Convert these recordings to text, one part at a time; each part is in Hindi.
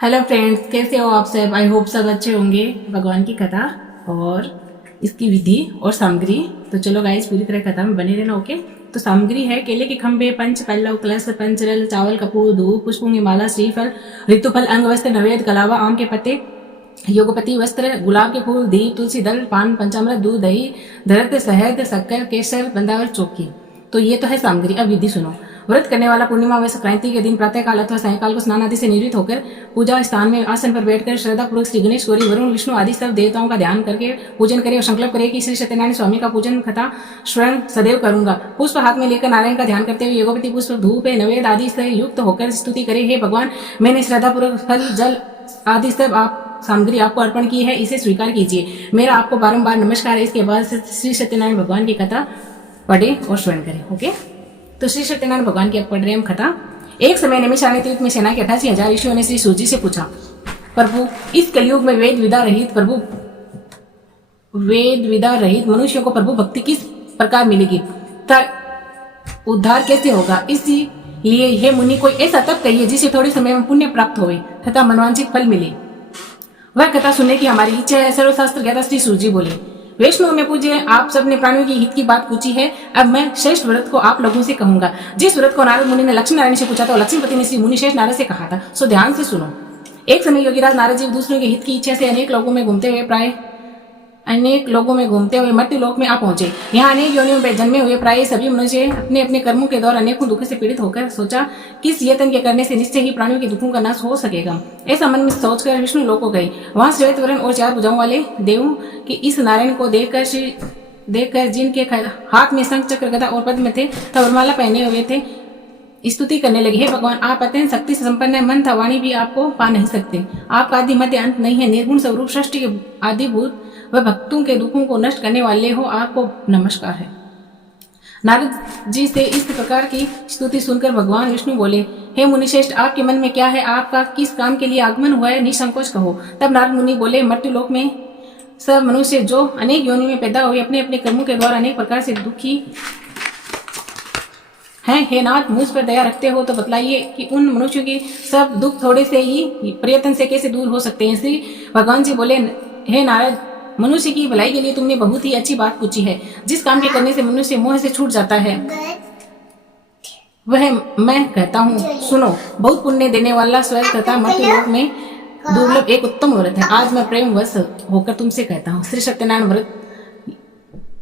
हेलो फ्रेंड्स, कैसे हो आप सब। आई होप सब अच्छे होंगे। भगवान की कथा और इसकी विधि और सामग्री। तो चलो गाइस, पूरी तरह कथा में बने रहना। ओके। तो सामग्री है केले के खंभे, पंच पल्लव, कलश, पंचरल, चावल, कपूर, धूप, पुष्पों की माला, श्रीफल, ऋतुफल, अंग वस्त्र, नवेद, कलावा, आम के पत्ते, योगपति वस्त्र, गुलाब के फूल, दीप, तुलसी दल, पान, पंचामृत, दूध, दही, धरत, शहद, शक्कर, केसर, बंदावर, चौकी। तो ये तो है सामग्री। अब विधि सुनो। व्रत करने वाला पूर्णिमा व संक्रांति के दिन प्रातः काल अथवा सायंकाल को स्नान आदि से निवृत्त होकर पूजा स्थान में आसन पर बैठकर श्रद्धा पूर्वक श्री गणेश, गौरी, वरुण, विष्णु आदि सब देवताओं का ध्यान करके पूजन करे और संकल्प करे कि श्री सत्यनारायण स्वामी का पूजन कथा स्वयं सदैव करूंगा। पुष्प हाथ में लेकर नारायण का ध्यान करते हुए योगपति पुष्प, धूप, नवेद आदि से युक्त होकर स्तुति करे। हे भगवान, मैंने श्रद्धा पूर्वक फल, जल आदि सब आप सामग्री आपको अर्पण की है, इसे स्वीकार कीजिए। मेरा आपको बारंबार नमस्कार है। इसके बाद श्री सत्यनारायण भगवान की कथा पढ़े और स्वयं करें। ओके। तो श्री सत्यनारायण भगवान की अब पढ़ रहे हम कथा। एक समय नैमिषारण्य तीर्थ में सेना के 88,000 ऋषियों ने श्री सूर्य से पूछा, प्रभु, इस कलयुग में वेद विदा रहित मनुष्यों को प्रभु भक्ति किस प्रकार मिलेगी तथा उद्धार कैसे होगा। इसलिए हे मुनि, कोई ऐसा तप कहिए जिसे थोड़े समय में पुण्य प्राप्त होवे तथा मनवांछित फल मिले। वह कथा सुनने की हमारी इच्छा है। सर्वशास्त्र ज्ञाता श्री सूर्य बोले, वैष्णव में पूज्य, आप सबने प्राणियों की हित की बात पूछी है। अब मैं श्रेष्ठ व्रत को आप लोगों से कहूंगा। जिस व्रत को नारद मुनि ने लक्ष्मी नारायण से पूछा था, लक्ष्मीपति ने श्री मुनि श्रेष्ठ नारद से कहा था, सो ध्यान से सुनो। एक समय योगीराज नारद जी दूसरों के हित की इच्छा से अनेक लोगों में घूमते हुए मृत्यु लोक में आ पहुंचे। यहाँ अनेक योनियों में जन्मे हुए प्राय सभी मनुष्य अपने अपने कर्मों के द्वारा अनेकों दुखों से पीड़ित होकर सोचा, किस यत्न के करने से निश्चय ही प्राणियों के दुखों का नाश हो सकेगा। ऐसा मन में सोचकर विष्णु लोक को गए। वहां श्वेत वर्ण और 4 भुजाओं वाले देव के इस नारायण को देखकर जिनके हाथ में शंख, चक्र, गदा और पद्म थे तथा वरमाला पहने हुए थे, स्तुति करने लगे। हे भगवान, आप अत्यंत शक्ति से संपन्न है। मन था वाणी भी आपको पा नहीं सकते। आपका आदि मध्य अंत नहीं है। निर्गुण स्वरूप सृष्टि के आदिभूत वह भक्तों के दुखों को नष्ट करने वाले हो, आपको नमस्कार है। नारद जी से इस प्रकार की स्तुति सुनकर भगवान विष्णु बोले, हे मुनिश्रेष्ठ, आपके मन में क्या है? आपका किस काम के लिए आगमन हुआ है? निसंकोच कहो। तब नारद मुनि बोले, मर्त्युलोक में सब मनुष्य जो अनेक योनि में पैदा हुए अपने अपने कर्मों के द्वारा अनेक प्रकार से दुखी हैं। हे नाथ, मुझ पर दया रखते हो तो बतलाइए कि उन मनुष्यों की सब दुख थोड़े से ही प्रयत्न से कैसे दूर हो सकते हैं। श्री भगवान जी बोले, हे नारद, मनुष्य की भलाई के लिए तुमने बहुत ही अच्छी बात पूछी है। जिस काम के करने से मनुष्य मोह से छूट जाता है वह मैं कहता हूँ, सुनो। बहुत पुण्य देने वाला स्वर्ग तथा मर्त्युलोक में दुर्लभ एक उत्तम व्रत है। आज मैं प्रेम वश होकर तुमसे कहता हूँ। श्री सत्यनारायण व्रत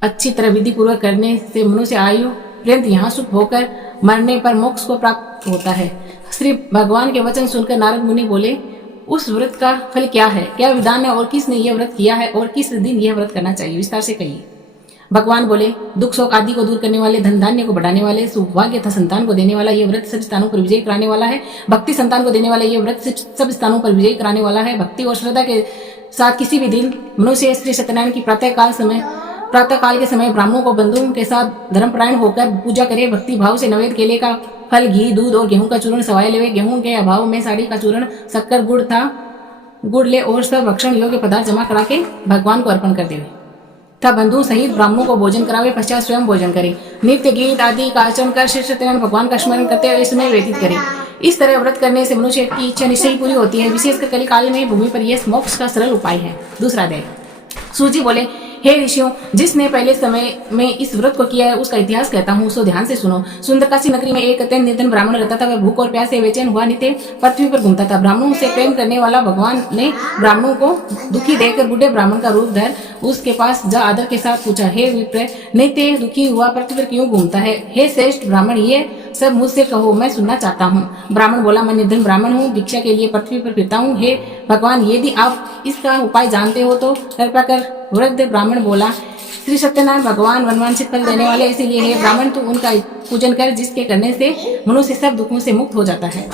अच्छी तरह विधि पूर्वक करने से मनुष्य आयु पर्यंत यहाँ सुख होकर मरने पर मोक्ष को प्राप्त होता है। श्री भगवान के वचन सुनकर नारद मुनि बोले, उस व्रत का फल क्या है, क्या विधान है और किसने यह व्रत किया है और किस दिन यह व्रत करना चाहिए, विस्तार से कहिए। भगवान बोले, दुख शोक आदि को दूर करने वाले, धन धान्य को बढ़ाने वाले, सौभाग्य तथा संतान को देने वाला यह व्रत सब स्थानों पर विजय कराने वाला है। भक्ति संतान को देने वाला यह व्रत सब स्थानों पर विजय कराने वाला है। भक्ति और श्रद्धा के साथ किसी भी दिन मनुष्य श्री सत्यनारायण की प्रातः काल के समय ब्राह्मणों को बंधुओं के साथ धर्मपरायण होकर पूजा करे। भक्ति भाव से नवेद केले का फल, घी, दूध और गेहूं का चूर्ण सवाए लेवे। गेहूं के अभाव में साड़ी का चूर्ण, शक्कर, गुड़ ले और सब भक्षण योग्य पदार्थ जमा करा के भगवान को अर्पण कर देवे तथा बंधु सहित ब्राह्मणों को भोजन करावे। पश्चात स्वयं भोजन करे। नित्य गीत आदि का आचरण कर श्री सत्यनारायण भगवान का स्मरण करते हुए समय व्यतीत करे। इस तरह व्रत करने से मनुष्य की इच्छा निश्चय ही पूरी होती है। विशेषकर कली काल में भूमि पर यह मोक्ष का सरल उपाय है। दूसरा अध्याय। सूर्य बोले, हे ऋषियों, जिसने पहले समय में इस व्रत को किया है उसका इतिहास कहता हूँ, सो ध्यान से सुनो। सुंदरकाशी नगरी में एक अत्यंत निर्धन ब्राह्मण रहता था। वह भूख और प्यास से बेचैन हुआ नित्य पृथ्वी पर घूमता था। ब्राह्मणों से प्रेम करने वाला भगवान ने ब्राह्मणों को दुखी देखकर बूढ़े ब्राह्मण का रूप धर उसके पास जा आदर के साथ पूछा, हे विप्र, नित्य दुखी हुआ पृथ्वी पर क्यों घूमता है? हे श्रेष्ठ ब्राह्मण, ये सब मुझसे कहो, मैं सुनना चाहता हूँ। ब्राह्मण बोला, मैं निर्धन ब्राह्मण हूँ, भिक्षा के लिए पृथ्वी पर फिरता हूँ। हे भगवान, यदि आप इसका उपाय जानते हो तो कृपया कर। वृद्ध ब्राह्मण बोला, श्री सत्यनारायण भगवान वनवांछित फल देने वाले, इसीलिए हे ब्राह्मण, तू उनका पूजन कर, जिसके करने से मनुष्य सब दुखों से मुक्त हो जाता है।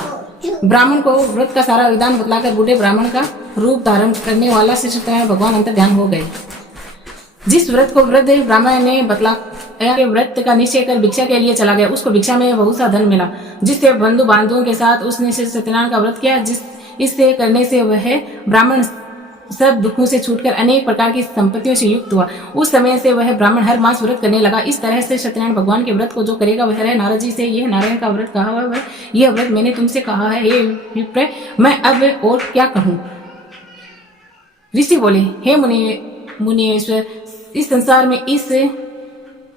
ब्राह्मण को व्रत का सारा विधान बतलाकर बूढ़े ब्राह्मण का रूप धारण करने वाला श्री सत्यनारायण भगवान अंतर ध्यान हो गए। जिस व्रत को वृद्ध ब्राह्मण ने बतलाया, व्रत का निश्चय कर भिक्षा के लिए चला गया। उसको भिक्षा में बहुत सा धन मिला, जिससे बंधु बांधवों के साथ उसने श्री सत्यनारायण का व्रत किया। इससे करने से वह ब्राह्मण सब दुखों से छूटकर अनेक प्रकार की संपत्तियों से युक्त हुआ। उस समय से वह ब्राह्मण हर मास व्रत करने लगा। इस तरह से सत्यनारायण भगवान के व्रत को जो करेगा वह रहे। नारद जी से यह नारायण का व्रत कहा हुआ है, यह व्रत मैंने तुमसे कहा है हे विप्र, मैं अब और क्या कहूँ। ऋषि बोले, हे मुनीश्वर, इस संसार में इस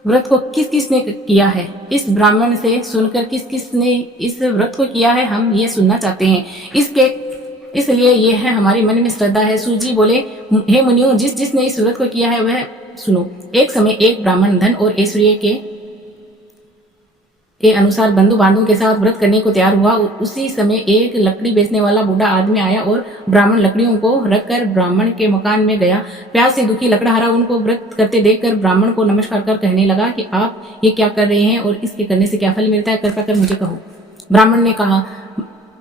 व्रत को किस किस ने किया है? इस ब्राह्मण से सुनकर किस किस ने इस व्रत को किया है, हम ये सुनना चाहते हैं। इसलिए ये है हमारे मन में श्रद्धा है। सूजी बोले, हे मुनियों, जिसने इस व्रत को किया है वह सुनो। एक समय एक ब्राह्मण धन और ऐश्वर्य के अनुसार बंधु बांधवों के साथ व्रत करने को तैयार हुआ। उसी समय एक लकड़ी बेचने वाला बूढ़ा आदमी आया और ब्राह्मण लकड़ियों को रखकर ब्राह्मण के मकान में गया। प्यास से दुखी लकड़हारा उनको व्रत करते देखकर ब्राह्मण को नमस्कार कर कहने लगा कि आप ये क्या कर रहे हैं और इसके करने से क्या फल मिलता है, कृपया कर मुझे कहो। ब्राह्मण ने कहा,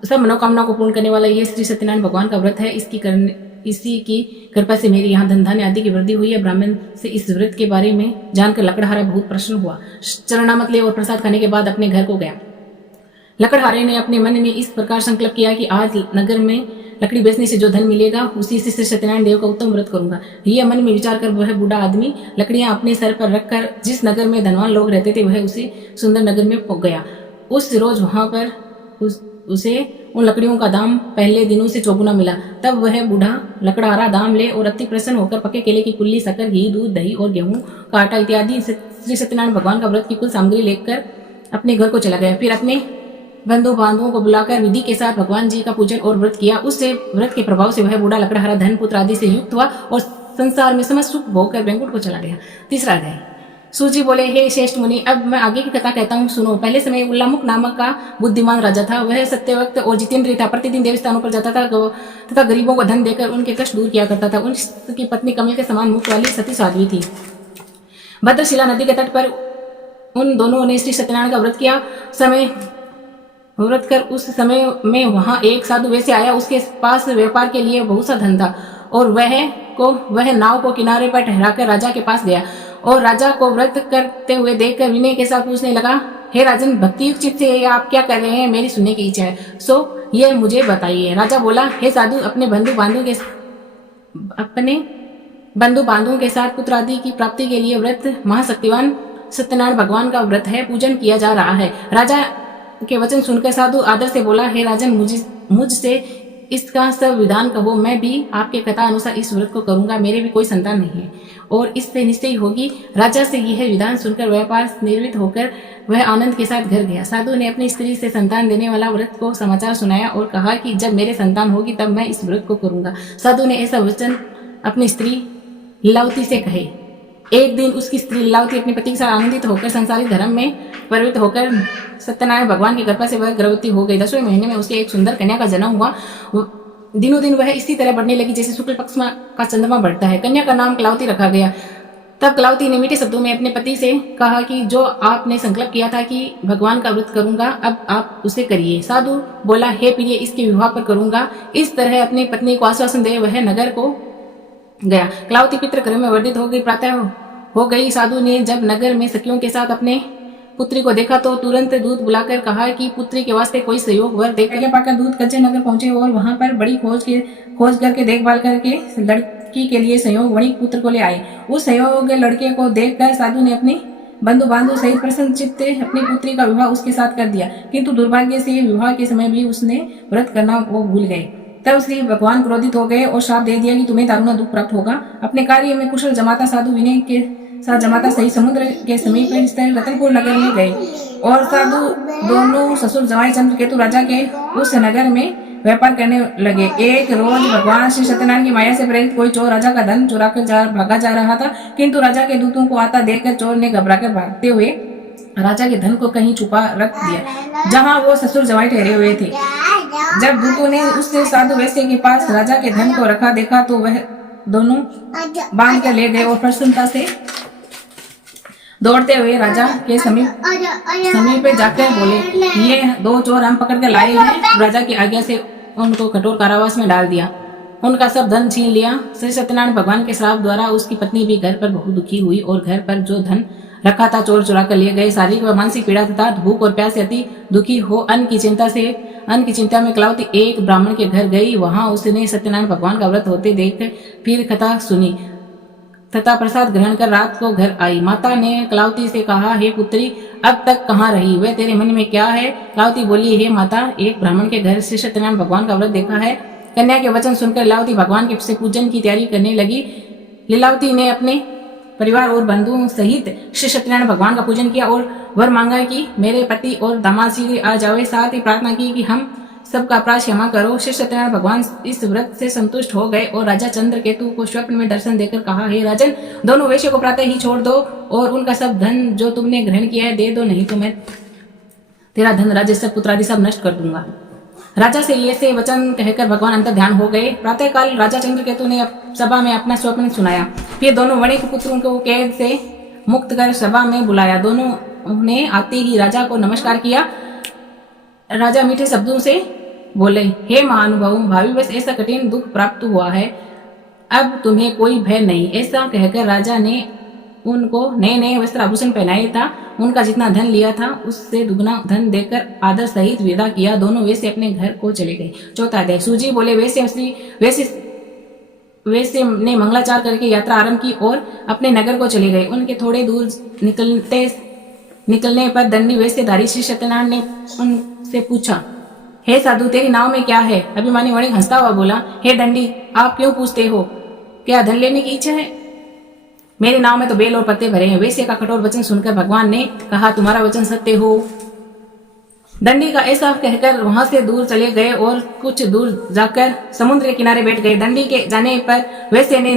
सब मनोकामना को पूर्ण करने वाला ये श्री सत्यनारायण भगवान का व्रत है। इसी की कृपा से मेरी यहाँ धन धान्य आदि की वृद्धि हुई है। ब्राह्मण से इस व्रत के बारे में जानकर लकड़हारा बहुत प्रसन्न हुआ। चरणामत ले और प्रसाद खाने के बाद अपने घर को गया। लकड़हारे ने अपने मन में इस प्रकार संकल्प किया कि आज नगर में लकड़ी बेचने से जो धन मिलेगा उसी से श्री सत्यनारायण देव का उत्तम व्रत करूंगा। यह मन में विचार कर वह बूढ़ा आदमी लकड़ियां अपने सर पर रखकर जिस नगर में धनवान लोग रहते थे वह उसी सुंदर नगर में पहुंच गया। उस रोज वहां पर उसे उन लकड़ियों का दाम पहले दिनों से चौगुना मिला। तब वह बूढ़ा लकड़हारा दाम ले और अति प्रसन्न होकर पके केले की कुल्ली, शक्कर, घी, दूध, दही और गेहूं का आटा इत्यादि श्री सत्यनारायण भगवान का व्रत की कुल सामग्री लेकर अपने घर को चला गया। फिर अपने बंधु बांधवों को बुलाकर विधि के साथ भगवान जी का पूजन और व्रत किया। उससे व्रत के प्रभाव से वह बूढ़ा लकड़हारा धन पुत्र आदि से युक्त हुआ और संसार में समस्त सुख भोगकर वैकुंठ को चला गया। तीसरा अध्याय। सूजी बोले, हे श्रेष्ठ मुनि, अब मैं आगे की कथा कहता हूँ, सुनो। पहले समय उल्लामुख नामक का बुद्धिमान राजा था। वह सत्यवक्त और जितेंद्रिय था। प्रतिदिन देवस्थानों पर जाता था तथा गरीबों को धन देकर उनके कष्ट दूर किया करता था। उनकी पत्नी कमल के समान मुख वाली सती साध्वी थी। भद्रशिला नदी के तट पर उन दोनों ने श्री सत्यनारायण का व्रत किया। व्रत कर उस समय में वहां एक साधु वैसे आया। उसके पास व्यापार के लिए बहुत सा धन था और वह नाव को किनारे पर ठहराकर राजा के पास गया और राजा को व्रत करते हुए देखकर विनय के साथ पूछने लगा, हे राजन, भक्ति युक्त चित्त से आप क्या कर रहे हैं? मेरी सुनने की इच्छा है, सो ये मुझे बताइए। राजा बोला, हे साधु, अपने बंधु बांधवों के साथ पुत्र आदि की प्राप्ति के लिए व्रत महाशक्तिवान सत्यनारायण भगवान का व्रत है, पूजन किया जा रहा है। राजा के वचन सुनकर साधु आदर से बोला, हे राजन, मुझसे इसका सब विधान कहो। मैं भी आपके कथा अनुसार इस व्रत को करूंगा। मेरे भी कोई संतान नहीं है और इससे निश्चय होगी। राजा से यह विधान सुनकर वह पास निर्वित होकर वह आनंद के साथ घर गया। साधु ने अपनी स्त्री से संतान देने वाला व्रत को समाचार सुनाया और कहा कि जब मेरे संतान होगी तब मैं इस व्रत को करूंगा। साधु ने ऐसा वचन अपनी स्त्री लीलावती से कहे। एक दिन उसकी स्त्री लीलावती अपने पति के साथ आनंदित होकर संसारिक धर्म में प्रवृत्त होकर सत्यनारायण भगवान की कृपा से वह गर्भवती हो गई। 10वें महीने में उसके एक सुंदर कन्या का जन्म हुआ। दिनों दिन वह इसी तरह बढ़ने लगी जैसे शुक्ल पक्ष का चंद्रमा बढ़ता है। कन्या का नाम कलावती रखा गया। तब कलावती ने मीठे शब्दों में अपने पति से कहा कि जो आपने संकल्प किया था कि भगवान का व्रत करूंगा, अब आप उसे करिए। साधु बोला, हे प्रिय, इसके विवाह पर करूंगा। इस तरह अपनी पत्नी को आश्वासन दे वह नगर को गया। कलावती पितृ घर में वर्धित हो गई, प्रातः हो गई। साधु ने जब नगर में सखियों के साथ अपने पुत्री को देखा तो तुरंत दूत बुलाकर कहा कि पुत्री के वास्ते कोई सहयोग वर देकर पाकर दूत कच्चे नगर पहुंचे और वहां पर बड़ी खोज करके देखभाल करके लड़की के लिए सहयोग वणिक पुत्र को ले आए। उस सहयोग लड़के को देखकर साधु ने अपने बंधु बांधव सहित प्रसन्न चित्त अपनी पुत्री का विवाह उसके साथ कर दिया। किंतु दुर्भाग्य से विवाह के समय भी उसने व्रत करना वो भूल गए। तब श्री भगवान क्रोधित हो गए और श्राप दे दिया कि तुम्हें दारुण दुख प्राप्त होगा। अपने कार्य में कुशल जमाता साधु विनय के साथ जमाता सही समुद्र के समीप रतनपुर नगर में गए और साधु दोनों ससुर जमाई चंद्रकेतु राजा के उस नगर में व्यापार करने लगे। एक रोज भगवान श्री सत्यनारायण की माया से प्रेरित कोई चोर राजा का धन चुरा कर भागा जा रहा था, किंतु राजा के दूतों को आता देखकर चोर ने घबराकर भागते हुए राजा के धन को कहीं छुपा रख दिया जहाँ वो ससुर जमाई ठहरे हुए थे। जब दूतों ने उससे साधु वैश्य के पास राजा के धन को रखा देखा तो वह दोनों बांध कर ले गए और प्रसन्नता से दौड़ते हुए राजा के समीप जाकर बोले, ये दो चोर हम पकड़ कर लाए हैं। राजा की आज्ञा से उनको कठोर कारावास में डाल दिया, उनका सब धन छीन लिया। श्री सत्यनारायण भगवान के श्राप द्वारा उसकी पत्नी भी घर पर बहुत दुखी हुई और घर पर जो धन रखा था चोर चुरा कर लिए गए। शारीरिक व मानसिक पीड़ा तथा भूख और प्यास से अति दुखी हो अन्न की चिंता में कलावती एक ब्राह्मण के घर गई। वहां उसने सत्यनारायण भगवान का व्रत होते देख फिर कथा सुनी तथा प्रसाद ग्रहण कर रात को घर आई। माता ने कलावती से कहा, हे पुत्री, अब तक कहाँ रही? वह तेरे मन में क्या है? कलावती बोली, हे माता, एक ब्राह्मण के घर श्री सत्यनारायण भगवान का व्रत देखा है। कन्या के वचन सुनकर लीलावती भगवान के से पूजन की तैयारी करने लगी। लीलावती ने अपने परिवार और बंधुओं सहित श्री सत्यनारायण भगवान का पूजन किया और वर मांगा कि मेरे पति और दामाद शीघ्र आ जावे। साथ ही प्रार्थना की कि हम सबका अपराध क्षमा करो। श्री सत्यनारायण भगवान इस व्रत से संतुष्ट हो गए और राजा चंद्रकेतु को स्वप्न में दर्शन देकर कहा, हे राजन, दोनों वेश्यों को प्रातः ही छोड़ दो और उनका सब धन जो तुमने ग्रहण किया है दे दो, नहीं तो मैं तेरा धन राज्य सब पुत्रादि सब नष्ट कर दूंगा। राजा से ये से वचन कहकर भगवान अंतर ध्यान हो गए। प्रातःकाल राजा चंद्रकेतु ने सभा में अपना स्वप्न सुनाया। फिर दोनों वणिक पुत्रों को कैद से मुक्त कर सभा में बुलाया। दोनों ने आते ही राजा को नमस्कार किया। राजा मीठे शब्दों से बोले, हे महानुभाव, भावीवश ऐसा कठिन दुख प्राप्त हुआ है, अब तुम्हें कोई भय नहीं। ऐसा कहकर राजा ने उनको नए नए वस्त्र आभूषण पहनाए था। उनका जितना धन लिया था उससे दुगना धन देकर आदर सहित विदा किया। दोनों वैसे अपने घर को चले गए। चौथा अध्याय। सूजी बोले, वैसे ने मंगलाचार करके यात्रा आरंभ की और अपने नगर को चले गए। उनके थोड़े दूर निकलने पर दंडी वेश्यधारी श्री सत्यनारायण ने उनसे पूछा, हे साधु, तेरी नाव में क्या है? अभिमानी वणिक हंसता हुआ बोला, हे दंडी, आप क्यों पूछते हो? क्या धन लेने की इच्छा है? मेरी नाव में तो बेल और पत्ते भरे हैं। वैश्य का कठोर वचन सुनकर भगवान ने कहा, तुम्हारा वचन सत्य हो। दंडी का ऐसा कहकर वहां से दूर चले गए और कुछ दूर जाकर समुद्र के किनारे बैठ गए। दंडी के जाने पर वैश्य ने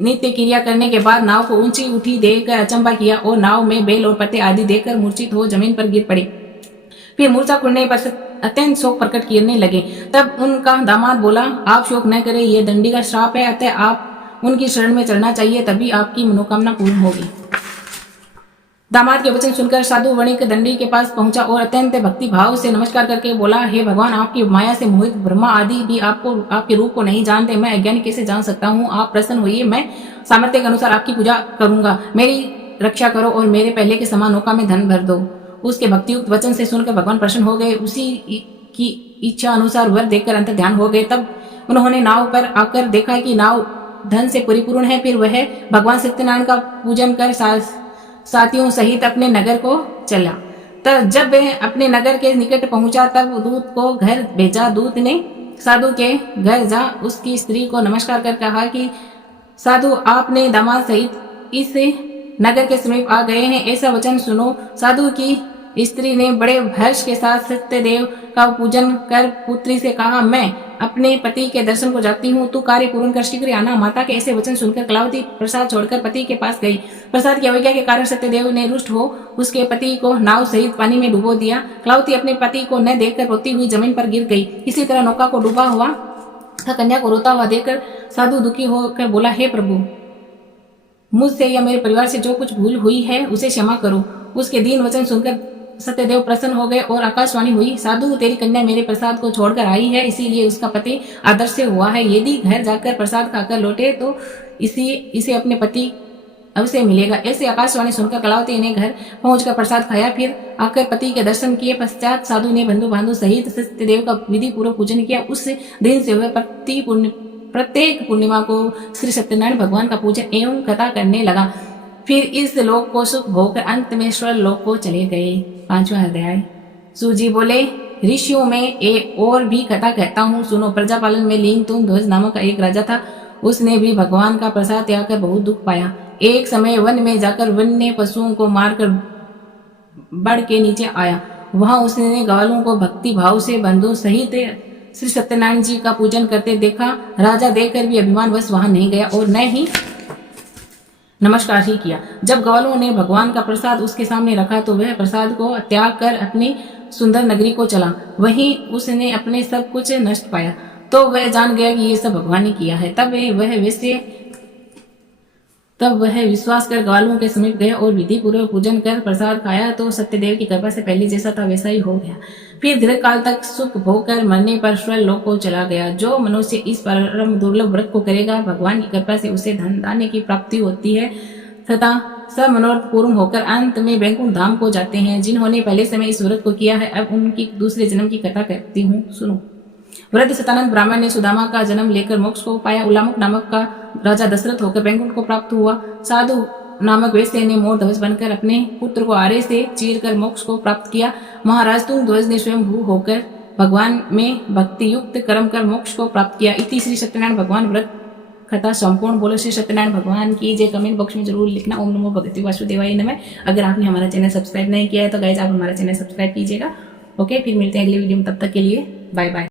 नित्य क्रिया करने के बाद नाव को ऊंची उठी देकर अचंबा किया और नाव में बेल और पत्ते आदि देकर मूर्छित हो जमीन पर गिर पड़े। फिर मूर्छा खुलने पर अत्यंत शोक प्रकट करने लगे। तब उनका दामाद बोला, आप शोक न करें, ये दंडी का श्राप है, अतः आप उनकी शरण में चलना चाहिए, तभी आपकी मनोकामना पूर्ण होगी। दामाद के वचन सुनकर साधु वणिक दंडी के पास पहुंचा और अत्यंत भक्ति भाव से नमस्कार करके बोला, हे भगवान, आपकी माया से मोहित ब्रह्मा आदि भी आपके रूप को नहीं जानते। मैं अज्ञानी कैसे जान सकता हूँ? आप प्रसन्न होइए, मैं सामर्थ्य के अनुसार आपकी पूजा करूंगा। मेरी रक्षा करो और मेरे पहले के समान नौका में धन भर दो। उसके भक्तियुक्त वचन से सुनकर भगवान प्रसन्न हो गए। उसी की इच्छा अनुसार वर देखकर अंतर ध्यान हो गए। तब उन्होंने नाव पर आकर देखा कि नाव धन से परिपूर्ण है। फिर वह भगवान सत्यनारायण का पूजन कर साथियों सहित अपने नगर को चला। तब जब वह अपने नगर के निकट पहुंचा तब दूत को घर भेजा। दूत ने साधु के घर जा उसकी स्त्री को नमस्कार कर कहा कि साधु, आपने दामाद सहित इस नगर के समीप आ गए हैं, ऐसा वचन सुनो। साधु की स्त्री ने बड़े हर्ष के साथ सत्यदेव का पूजन कर पुत्री से कहा, मैं अपने पति के दर्शन को जाती हूँ, तू कार्य पूर्ण कर शीघ्र आना। माता के ऐसे वचन सुनकर कलावती प्रसाद छोड़कर पति के पास गई। प्रसाद की अवज्ञा के कारण सत्यदेव ने रुष्ट हो उसके पति को नाव सहित पानी में डुबो दिया। कलावती अपने पति को न देखकर रोती हुई जमीन पर गिर गई। इसी तरह नौका को डूबा हुआ था। कन्या को रोता हुआ देखकर साधु दुखी होकर बोला, हे प्रभु, मुझसे या मेरे परिवार से जो कुछ भूल हुई है उसे क्षमा करो। उसके दीन वचन सुनकर सत्यदेव प्रसन्न हो गए और आकाशवाणी हुई, साधु, तेरी कन्या मेरे प्रसाद को छोड़कर आई है, इसीलिए उसका पति आदर्श से हुआ है। यदि घर जाकर प्रसाद खाकर लौटे तो इसे अपने पति अवश्य मिलेगा। ऐसे आकाशवाणी सुनकर कलावती ने घर पहुंचकर प्रसाद खाया। फिर आकर पति के दर्शन किए पश्चात साधु ने बंधु बांधव सहित सत्यदेव का विधि पूर्वक पूजन किया। उस दिन से वह प्रत्येक पूर्णिमा को श्री सत्यनारायण भगवान का पूजन एवं कथा करने लगा। फिर इस लोक को सुख भोगकर अंत में स्वर लोक को चले गए। 5वां अध्याय। सूजी बोले, ऋषियों में एक और भी कथा कहता हूँ, सुनो। प्रजापालन में लीन तुम ध्वज नामक का एक राजा था। उसने भी भगवान का प्रसाद त्याग कर बहुत दुख पाया। एक समय वन में जाकर वन्य पशुओं को मारकर बड़ के नीचे आया। वहां उसने ग्वालों को भक्ति भाव से बंधु सहित श्री सत्यनारायण जी का पूजन करते देखा। राजा देखकर भी अभिमानवश वहां नहीं गया और न ही नमस्कार ही किया। जब ग्वालों ने भगवान का प्रसाद उसके सामने रखा तो वह प्रसाद को त्याग कर अपनी सुंदर नगरी को चला। वहीं उसने अपने सब कुछ नष्ट पाया तो वह जान गया कि ये सब भगवान ने किया है। तब वह विश्वास कर ग्वालों के समीप गया और विधि पूर्वक पूजन कर प्रसाद खाया तो सत्यदेव की कृपा से पहले जैसा था वैसा ही हो गया। फिर दीर्घ काल तक सुख भोग कर मरने पर स्वर्ग लोक को चला गया। जो मनुष्य इस परम दुर्लभ व्रत को करेगा, भगवान की कृपा से उसे धन धान्य की प्राप्ति होती है तथा सब मनोरथ पूर्ण होकर अंत में वैकुंठ धाम को जाते हैं। जिन्होंने पहले समय इस व्रत को किया है, अब उनकी दूसरे जन्म की कथा कहती हूँ, सुनो। वृद्ध सतानंद ब्राह्मण ने सुदामा का जन्म लेकर मोक्ष को पाया। उलामुक नामक का राजा दशरथ होकर वैकुंठ को प्राप्त हुआ। साधु नामक वैश्य ने मोर ध्वज बनकर अपने पुत्र को आरे से चीरकर मोक्ष को प्राप्त किया। महाराज तुंग ध्वज ने स्वयं भू होकर भगवान में भक्ति युक्त कर्म कर मोक्ष को प्राप्त किया। इति श्री सत्यनारायण भगवान व्रत कथा संपूर्ण। बोलो श्री सत्यनारायण भगवान की जय। कमेंट बॉक्स में जरूर लिखना ओम नमो भगवते वासुदेवाय नमः। अगर आपने हमारा चैनल सब्सक्राइब नहीं किया है तो गाइज आप हमारा चैनल सब्सक्राइब कीजिएगा। ओके, फिर मिलते हैं अगले वीडियो में, तब तक के लिए बाय बाय।